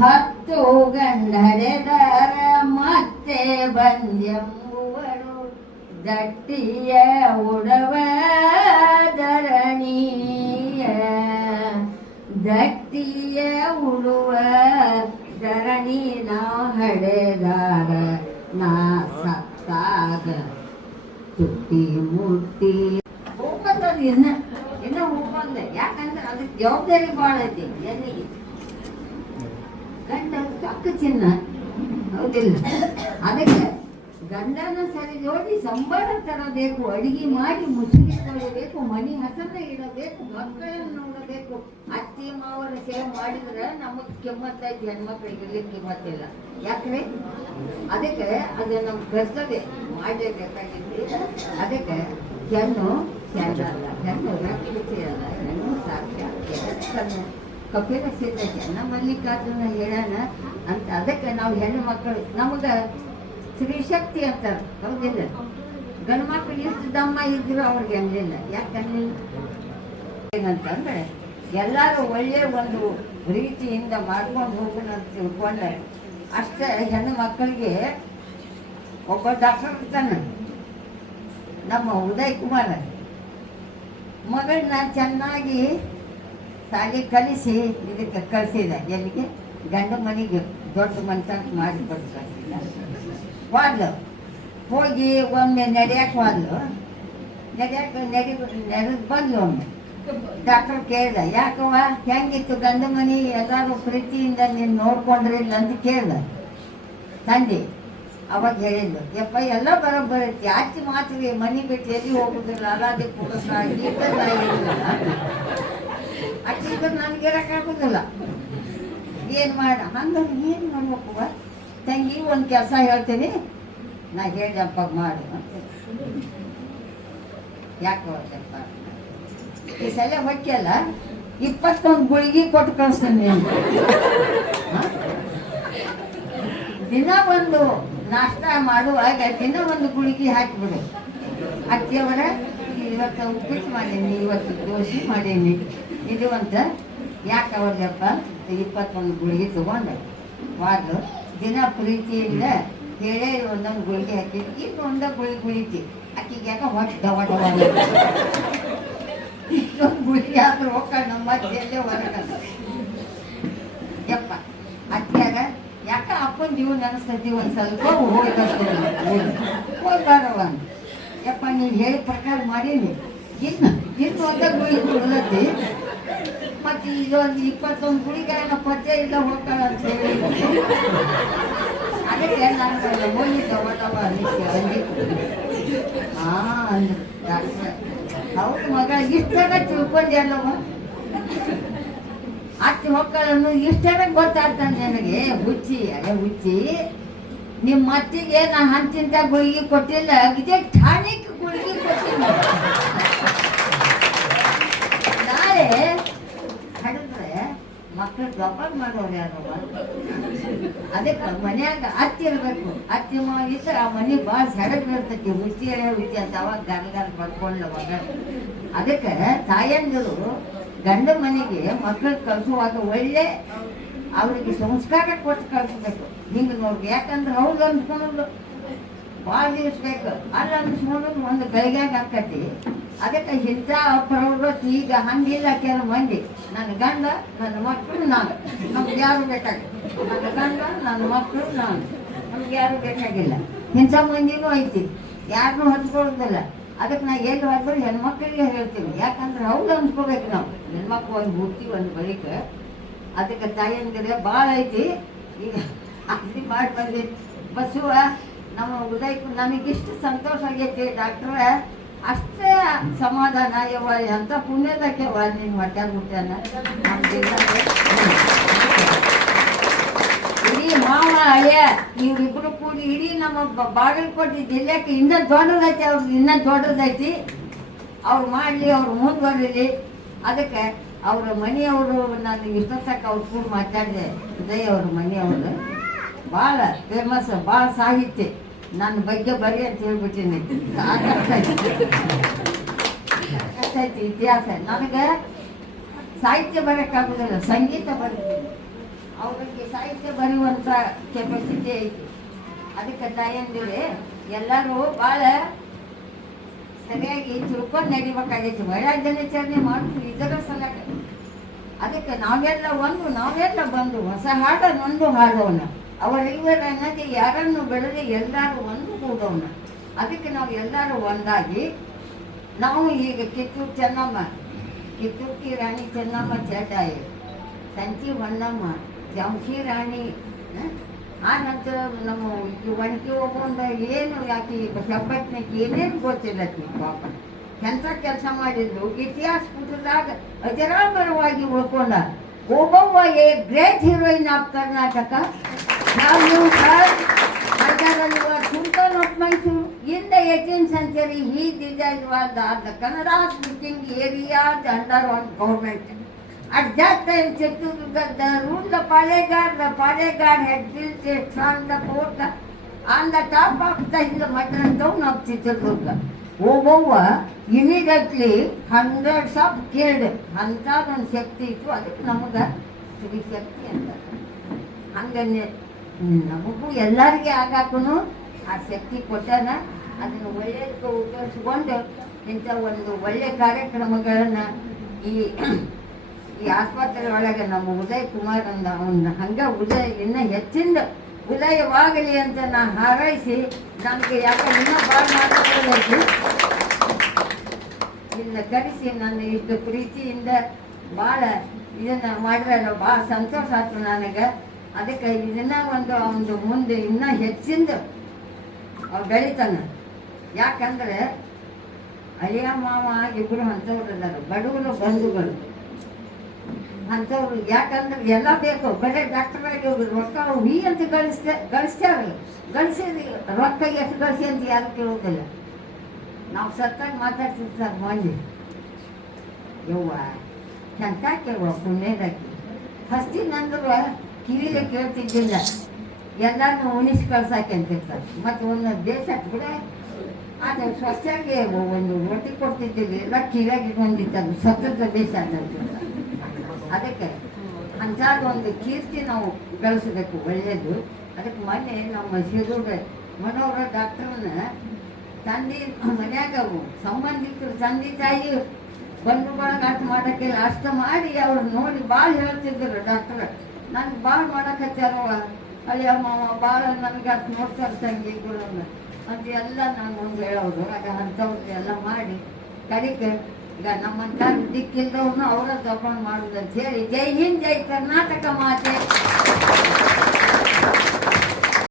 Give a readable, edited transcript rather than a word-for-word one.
ಹತ್ತು ಗಂಡಡೆದರ ಮತ್ತೆ ಬಂದೆಂಬುವರು ದಟ್ಟಿಯ ಉಡವ ಧರಣಿಯ ದಟ್ಟಿಯ ಉಡುವ ಧರಣಿ ನಾ ಹಡೆದಾರ ನಾ ಸತ್ತಾಗ ತುಟ್ಟಿ ಮುಟ್ಟಿ ಹೋಗ್ಬರ್ತದ ಇನ್ನ ಹೋಗ್ಬಂದೆ. ಯಾಕಂದ್ರೆ ಅದಕ್ಕೆ ಜವಾಬ್ದಾರಿ ಭಾಳ ಐತಿ. ಎಲ್ಲಿಗೆ ಗಂಡ ಚೊಕ್ಕ ಚಿನ್ನ ಹೌದಿಲ್ಲ. ಅದಕ್ಕೆ ಗಂಡನ ಸರಿ ಜೋಡಿ ಸಂಬಳ ತರಬೇಕು, ಅಡಿಗೆ ಮಾಡಿ ಮುಸುಗಿ ತೊಳಿಬೇಕು, ಮನೆ ಹಸನ ಇಡಬೇಕು, ಮಕ್ಕಳನ್ನು ನೋಡಬೇಕು. ಅತ್ತಿ ಮಾವರ ಸೇವೆ ಮಾಡಿದ್ರೆ ನಮಗೆ ಕೆಮ್ಮತ್ತೈತಿ, ಹೆಣ್ಮಕ್ಳಿಗೆ ಇರ್ಲಿಕ್ಕೆ ಕೆಮ್ಮತ್ತಿಲ್ಲ. ಯಾಕ್ರೆ ಅದಕ್ಕೆ ಅದು ನಮ್ಮ ಕರ್ತವ್ಯ ಮಾಡಲೇಬೇಕಾಗಿತ್ತು. ಅದಕ್ಕೆ ಹೆಣ್ಣು ಚಂದ ಅಲ್ಲ, ಹೆಣ್ಣು ರಕ್ಷಿಸಿ ಅಲ್ಲ, ಹೆಣ್ಣು ಸಾಕ್ಷ್ಯ ಕಪಿಲ ಸಿದ್ಧ ಜನ ಮಲ್ಲಿಕಾರ್ಜುನ ಹೇಳೋಣ ಅಂತ. ಅದಕ್ಕೆ ನಾವು ಹೆಣ್ಣು ಮಕ್ಕಳು ನಮಗೆ ಸ್ತ್ರೀಶಕ್ತಿ ಅಂತಾರೆ, ಹೌದಿಲ್ಲ. ಗಂಡು ಮಕ್ಕಳು ಎಷ್ಟು ದಮ್ಮ ಇದ್ರು ಅವ್ರಿಗೆ ಅನ್ನಲಿಲ್ಲ. ಯಾಕೆ ಅನ್ನಲಿಲ್ಲ ಏನಂತಂದ್ರೆ ಎಲ್ಲರೂ ಒಳ್ಳೆಯ ಒಂದು ರೀತಿಯಿಂದ ಮಾಡ್ಕೊಂಡು ಹೋಗೋಣ ಅಂತ ತಿಳ್ಕೊಂಡೆ. ಅಷ್ಟೇ ಹೆಣ್ಣು ಮಕ್ಕಳಿಗೆ ಒಬ್ಬ ಡಾಕ್ಟರ್ ಇರ್ತಾನೆ, ನಮ್ಮ ಉದಯ್ ಕುಮಾರ್. ಮಗಳನ್ನ ಚೆನ್ನಾಗಿ ಸಾಲಿ ಕಲಿಸಿ ಇದಕ್ಕೆ ಕಳಿಸಿದ. ಎಲ್ಲಿಗೆ? ಗಂಡು ಮನೆಗೆ ದೊಡ್ಡ ಮನ್ತನ ಮಾಡಿ ಕೊಟ್ಟು ಕಳಿಸಿದ. ಹೋದ್ಲು, ಹೋಗಿ ಒಮ್ಮೆ ನಡೆಯಕ್ಕೆ ಹೋದ್ಲು. ನಡೆದು ಬಂದ್ಲು. ಒಮ್ಮೆ ಡಾಕ್ಟರ್ ಕೇಳ್ದ, ಯಾಕವ್ವ ಹೆಂಗಿತ್ತು ಗಂಡು ಮನೆ, ಎಲ್ಲರೂ ಪ್ರೀತಿಯಿಂದ ನೀನು ನೋಡ್ಕೊಂಡ್ರಿಲ್ಲ ಅಂತ ಕೇಳ್ದ ತಂದೆ. ಅವಾಗ ಹೇಳಿದ್ಲು, ಯಪ್ಪ ಎಲ್ಲ ಬರೋಬ್ಬರೈತಿ, ಆಚೆ ಮಾತ್ರ ಮನೆ ಬಿಟ್ಟು ಎಲ್ಲಿ ಹೋಗುದಿಲ್ಲ, ಅಲಾದೆ ಕೂಡ ಅಚ್ಚಿದ್ರೆ ನನಗಿರಕ್ಕಾಗೋದಿಲ್ಲ. ಏನು ಮಾಡ ಹಂಗಾರೆ ಏನು ಮಾಡ್ಬೇಕವ್ವ ತಂಗಿ, ಒಂದು ಕೆಲಸ ಹೇಳ್ತೀನಿ, ನಾ ಹೇಳಿದಪ್ಪ ಮಾಡು ಅಂತ. ಯಾಕೆ ಹೋದಪ್ಪ ಈ ಸಲ ಹೊಕ್ಕೆಲ್ಲ 21 ಗುಳಿಗೆ ಕೊಟ್ಟು ಕಳಿಸ್ತೀನಿ ಅಂತ. ದಿನ ಒಂದು ನಾಷ್ಟ ಮಾಡುವಾಗ ದಿನ ಒಂದು ಗುಳಿಗೆ ಹಾಕಿಬಿಡು. ಅಕ್ಕಿಯವರ ಇವತ್ತು ಉಪ್ಪಿಟ್ಟು ಮಾಡೀನಿ, ಇವತ್ತು ದೋಸೆ ಮಾಡೀನಿ ಇದು ಅಂತ. ಯಾಕೆ ಅವರ್ದಪ್ಪ 21 ಗುಳಿಗೆ ತಗೊಂಡೆ ವಾದ್ರು. ದಿನ ಪ್ರೀತಿಯಿಂದ ಹೇಳೇ ಒಂದೊಂದು ಗುಳಿಗೆ ಹಾಕಿದ್ದು. ಈಗ ಒಂದೇ ಗುಳಿಗೆ ಗುಳಿತಿ ಅಕ್ಕಿಗೆ ಯಾಕೆ ಹೊಟ್ಟೆ ಡವ ಡವ ಇನ್ನೊಂದು ಗುಳಿಗೆ ಆದ್ರೂ ಹೋಗ ನಮ್ಮ ಎಲ್ಲೇ ಹೊರಗ. ಯಪ್ಪ ಅಕ್ಕಿಯಾಗ ಯಾಕೆ ಅಪ್ಪನ ಜೀವ ನೆನೆಸ್ತೈತಿ, ಒಂದು ಸ್ವಲ್ಪ ಹೋಗ್ಬಾರವ. ಯಪ್ಪ ನೀನು ಹೇಳಿ ಪ್ರಕಾರ ಮಾಡೀನಿ, ಇನ್ನು ಒಂದೇ ಗುಳಿಗೆ ಉಳಿದೈತಿ, ಮತ್ತು ಇದೊಂದು 21 ಗುಳಿಗೆ ಪದ್ಯ ಇಲ್ಲ ಹೋಗ್ತಾಳ ಅಂತ ಹೇಳಿ. ಅದಕ್ಕೆ ನಾನು ಹೋಗಿ ಟೊಮಟೊ ಅಂದಿತ್ತು. ಹೌದು ಮಗ, ಇಷ್ಟಾಗ ತಿಳ್ಕೊಂಡೆ ಅಲ್ಲವ, ಅತ್ತಿ ಮಕ್ಕಳನ್ನು ಇಷ್ಟಾಗ ಗೊತ್ತಾಗ್ತಾನೆ ನನಗೆ. ಹುಚ್ಚಿ ಅದೇ ಹುಚ್ಚಿ, ನಿಮ್ಮ ಅತ್ತಿಗೆ ನಾ ಹಂಚಿಂತ ಗುಳಿಗೆ ಕೊಟ್ಟಿಲ್ಲ, ಇದೇ ಠಾಣಿಕ್ ಗುಳಿಗೆ ಕೊಟ್ಟಿಲ್ಲ. ನಾಳೆ ಹಡಿದ್ರೆ ಮಕ್ಕಳು ಜಪಾನ್ ಮಾಡೋರು ಯಾರು? ಅದಕ್ಕೆ ಮನ್ಯಾಗ ಅತ್ತಿ ಇರಬೇಕು. ಅತ್ತಿ ಇದ್ರೆ ಆ ಮನೆ ಭಾಳ ಸೆಡಗ್ ಇರ್ತೈತಿ. ಹುಚ್ಚಿ ಹುಚ್ಚಿ ಅಂತ ಅವಾಗ ಗರ್ಗಾರ ಬರ್ಕೊಂಡ್ಲ ಮಗ. ಅದಕ್ಕೆ ತಾಯಂದಿರು ಗಂಡ ಮನೆಗೆ ಮಕ್ಕಳು ಕಳಿಸುವಾಗ ಒಳ್ಳೆ ಅವ್ರಿಗೆ ಸಂಸ್ಕಾರ ಕೊಟ್ಟು ಕಳಿಸ್ಬೇಕು. ಹಿಂಗೆ ನೋಡ್ರಿ, ಯಾಕಂದ್ರೆ ಹೌದು ಅನ್ಸ್ಕೊಂಡು ಭಾಳ ದಿವಸ ಬೇಕು, ಅಲ್ಲ ಅನ್ಸ್ಕೊಂಡು ಒಂದು ಗಳಿಗ್ಯಾಗ ಹಾಕತಿ. ಅದಕ್ಕೆ ಇಂಥ ಪ್ರವೃತ್ತಿ ಈಗ ಹಂಗಿಲ್ಲ. ಕೆಲವು ಮಂದಿ ನನ್ನ ಗಂಡ ನನ್ನ ಮಕ್ಕಳು ನಾನು, ನಮ್ಗೆ ಯಾರು ಬೇಕಾಗಿಲ್ಲ. ನನ್ನ ಗಂಡ ನನ್ನ ಮಕ್ಕಳು ನಾನು, ನಮ್ಗೆ ಯಾರು ಬೇಕಾಗಿಲ್ಲ. ಇಂಥ ಮಂದಿನೂ ಐತಿ, ಯಾರನ್ನೂ ಹಚ್ಕೊಳ್ಳೋದಿಲ್ಲ. ಅದಕ್ಕೆ ನಾ ಎಲ್ಲಿ ಹೋದ್ರು ಹೆಣ್ಮಕ್ಳಿಗೆ ಹೇಳ್ತೀವಿ. ಯಾಕಂದ್ರೆ ಹೌದು ಅನ್ಸ್ಕೋಬೇಕು ನಾವು. ಹೆಣ್ಮಕ್ಳು ಒಂದು ಹುಟ್ಟಿ ಒಂದು ಬಳಿಕ ಅದಕ್ಕೆ ತಾಯಂದಿರೆ ಭಾಳ ಐತಿ. ಈಗ ಅಲ್ಲಿ ಮಾಡಿ ಬಂದಿ ಬಸ್ಸುವ ನಮ್ಮ ಉದಯಕ್ಕೂ ನಮಗಿಷ್ಟು ಸಂತೋಷ ಆಗೈತಿ. ಡಾಕ್ಟ್ರ ಅಷ್ಟೇ ಸಮಾಧಾನ. ಯವ್ವ ಎಂಥ ಪುಣ್ಯದಕ್ಕೆವ್ವ ನೀನು ಹೊಟ್ಯಾಗ ಹುಟ್ಟ್ಯಾನ. ಇಡೀ ಮಾವ ಹಳೆಯ ಇವರಿಬ್ಬರು ಕೂಡಿ ಇಡೀ ನಮ್ಮ ಬಾಗಲಕೋಟೆ ಜಿಲ್ಲೆಗೆ ಇನ್ನೂ ದೊಡ್ಡದೈತಿ, ಅವ್ರಿಗೆ ಇನ್ನೂ ದೊಡ್ಡದೈತಿ. ಅವ್ರು ಮಾಡಲಿ, ಅವ್ರು ಮುಂದುವರಿಲಿ. ಅದಕ್ಕೆ ಅವ್ರ ಮನೆಯವರು ನಾನು ಇಷ್ಟೊತ್ತಕ್ಕ ಅವ್ರು ಕೂಡ ಮಾತಾಡಿದೆ. ಉದಯ್ ಅವ್ರ ಮನೆಯವರು ಭಾಳ ಫೇಮಸ್, ಭಾಳ ಸಾಹಿತ್ಯ. ನನ್ನ ಬಗ್ಗೆ ಬರೀ ಅಂತ ಹೇಳ್ಬಿಟ್ಟಿನಿ. ಸಾಕಷ್ಟೈತಿ ಇತಿಹಾಸ. ನನಗೆ ಸಾಹಿತ್ಯ ಬರೆಯೋಕ್ಕಾಗೋದಿಲ್ಲ, ಸಂಗೀತ ಬರೀತೀನಿ. ಅವ್ರಿಗೆ ಸಾಹಿತ್ಯ ಬರೆಯುವಂಥ ಕೆಪಾಸಿಟಿ ಐತಿ. ಅದಕ್ಕೆ ತಾಯಂದಿರೆ ಎಲ್ಲರೂ ಭಾಳ ಸರಿಯಾಗಿ ತಿಳ್ಕೊಂಡು ನಡಿಬೇಕಾಗೈತಿ. ವೈರಾಗ್ಯಚರಣೆ ಮಾಡೋದು ಇದರ ಸಲಕ. ಅದಕ್ಕೆ ನಾವೆಲ್ಲ ಬಂದು ಹೊಸ ಹಾಡನ್ನೊಂದು ಹಾಡೋಣ. ಅವರಿವರ ಅನ್ನೋದು ಯಾರನ್ನು ಬೆಳೆದು ಎಲ್ಲರೂ ಒಂದು ಕೂಡೋಣ. ಅದಕ್ಕೆ ನಾವು ಎಲ್ಲರೂ ಒಂದಾಗಿ ನಾವು ಈಗ ಕಿತ್ತೂರು ಚೆನ್ನಮ್ಮ, ಕಿತ್ತೂರು ರಾಣಿ ಚೆನ್ನಮ್ಮ ಚಟಾಯಿ, ಸಂಚಿ ಹೊನ್ನಮ್ಮ, ಜಂಶಿ ರಾಣಿ, ಆ ನಂತರ ನಮ್ಮ ಒಣಗಿ ಹೋಗೋಂದ ಏನು ಯಾಕೆ ಸಬ್ಬಟ್ನಿಗೆ ಏನೇನು ಗೊತ್ತಿಲ್ಲತ್ತಿ ಪಾಪ ಎಂಥ ಕೆಲಸ ಮಾಡಿದ್ರು. ಇತಿಹಾಸ ಪುಟದಾಗ ಅಜರಾಮರವಾಗಿ ಉಳ್ಕೊಂಡ Obavva a great heroine of Karnataka. ನಾವು Sultan of Mysore in the 18th century, he designed was the Kannada speaking areas under one government. At that time, Chittorgarh ruled the Palegar had built a strong fort on the top of the modern town of Chittorgarh. Over immediately hundreds of killed. ಅಂತ ಒಂದು ಶಕ್ತಿ ಇತ್ತು. ಅದಕ್ಕೆ ನಮಗೆ ಸ್ತ್ರೀ ಶಕ್ತಿ ಅಂತ. ಹಂಗನ್ನೇ ನಮಗೂ ಎಲ್ಲರಿಗೆ ಆಗಾಕು ಆ ಶಕ್ತಿ ಕೊಟ್ಟಾನ. ಅದನ್ನು ಒಳ್ಳೆಯದಕ್ಕೆ ಉಪಯೋಗಿಸ್ಕೊಂಡು ಇಂಥ ಒಂದು ಒಳ್ಳೆಯ ಕಾರ್ಯಕ್ರಮಗಳನ್ನು ಈ ಆಸ್ಪತ್ರೆ ಒಳಗೆ ನಮ್ಮ ಉದಯ್ ಕುಮಾರ್ ಅಂದ ಅವನ್ನ ಹಂಗೆ ಇನ್ನೂ ಹೆಚ್ಚಿಂದ ಉದಯವಾಗಲಿ ಅಂತ ನಾ ಹಾರೈಸಿ, ನಮಗೆ ಯಾಕೆ ಇನ್ನೂ ಭಾಳ ಮಾತಾಡಬೇಕು ಇಲ್ಲ ಕರೆಸಿ ನನ್ನ ಇಷ್ಟು ಪ್ರೀತಿಯಿಂದ ಭಾಳ ಇದನ್ನು ಮಾಡಿರಲ್ಲ ಭಾಳ ಸಂತೋಷ ಆಯ್ತು ನನಗೆ. ಅದಕ್ಕೆ ಇದನ್ನ ಒಂದು ಮುಂದೆ ಇನ್ನೂ ಹೆಚ್ಚಿಂದ ಅವ್ರು ಬೆಳಿತಾನೆ. ಯಾಕಂದರೆ ಅಳಿಯ ಮಾವ ಇಬ್ಬರು ಅಂಥವ್ರು ಇದ್ದಾರೆ, ಬಡವರು ಬಂಧುಗಳು ಅಂಥವ್ರು. ಯಾಕಂದ್ರೆ ಎಲ್ಲ ಬೇಕು, ಬರೀ ಡಾಕ್ಟರಾಗಿ ರೊಕ್ಕ ಹೀ ಅಂತ ಗಳಿಸ್ತಾರೆ. ಗಳಿಸಿದ್ರಿ ರೊಕ್ಕ ಎಷ್ಟು ಗಳಿಸಿ ಅಂತ ಯಾರು ಕೇಳೋದಿಲ್ಲ. ನಾವು ಸತ್ತಾಗ ಮಾತಾಡ್ತಿರ್ತಾರೆ ಮಂದಿ, ಯವ್ವ ಎಂತ ಕೇಳುವ ಪುಣ್ಯದಾಗಿ ಹಸ್ತಿನಂದ್ರೆ ಕಿವಿಗೆ ಕೇಳ್ತಿದ್ದಿಲ್ಲ, ಎಲ್ಲರನ್ನೂ ಉಣಿಸಿ ಕಳ್ಸಾಕೆ ಅಂತಿರ್ತಾರೆ. ಮತ್ತು ಒಂದು ದೇಶ ಕೂಡ ಅದು ಸ್ವಚ್ಛಾಗಿ ಒಂದು ರೊಟ್ಟಿ ಕೊಡ್ತಿದ್ದೀವಿ, ಎಲ್ಲ ಕಿವಿಯಾಗಿ ಹೊಂದಿತ್ತು, ಸ್ವತಂತ್ರ ದೇಶ ಅಂತ. ಅದಕ್ಕೆ ಅಂಥದ್ದೊಂದು ಕೀರ್ತಿ ನಾವು ಗಳಿಸ್ಬೇಕು, ಒಳ್ಳೆಯದು. ಅದಕ್ಕೆ ಮೊನ್ನೆ ನಮ್ಮ ಶಿರೂರು ಮನೋಹರ ಡಾಕ್ಟ್ರನ್ನ ತಂದೆ ಮನ್ಯಾಗ ಸಂಬಂಧಿಕರು ತಂದೆ ತಾಯಿ ಬಂಧು ಬಳಗ ಅಷ್ಟು ಮಾಡೋಕ್ಕಿಲ್ಲ, ಅಷ್ಟು ಮಾಡಿ ಅವ್ರು ನೋಡಿ ಭಾಳ ಹೇಳ್ತಿದ್ರು ಡಾಕ್ಟ್ರ್. ನನಗೆ ಭಾಳ ಮಾಡಕತ್ತಾರವ ಅಳಿಯ ಮಾವ ಭಾಳ ನನಗೆ ಅಷ್ಟು ನೋಡ್ತಾರೆ ತಂಗಿಗಳನ್ನ ಅಂತ ಎಲ್ಲ ನಾನು ಒಂದು ಹೇಳೋರು. ಆಗ ಅಂಥವ್ರು ಎಲ್ಲ ಮಾಡಿ ಕಡಿಕೆ ಈಗ ನಮ್ಮಂಥ ದಿಕ್ಕಿಲ್ದವ್ರನ್ನ ಅವರ ತಗೊಂಡು ಮಾಡೋದು ಅಂತ ಹೇಳಿ, ಜೈ ಹಿಂದ್, ಜೈ ಕರ್ನಾಟಕ ಮಾತೆ.